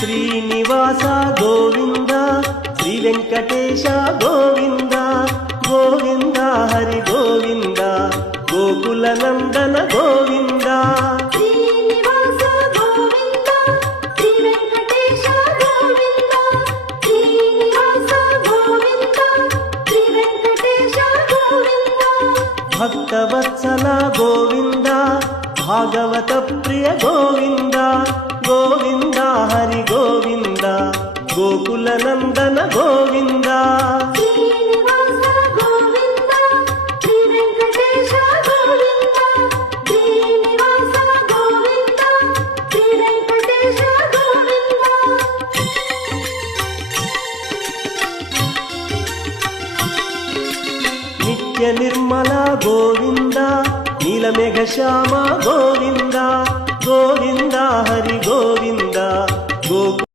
Srinivasa Govinda Shri Venkatesha Govinda Govinda Hari Govinda Gokula Nandana Govinda Srinivasa Govinda Shri Venkatesha Govinda Srinivasa Govinda Shri Venkatesha Govinda Bhaktavatsala Govinda Bhagavata Priya Govinda Govinda Hari Govinda Gokula Nandana Govinda Srinivasa Govinda Shri Venkatesha Govinda Srinivasa Govinda Shri Venkatesha Govinda Nithya Nirmala Govinda నీలమేఘ Shyama Govinda Govinda Hari Govinda Gokula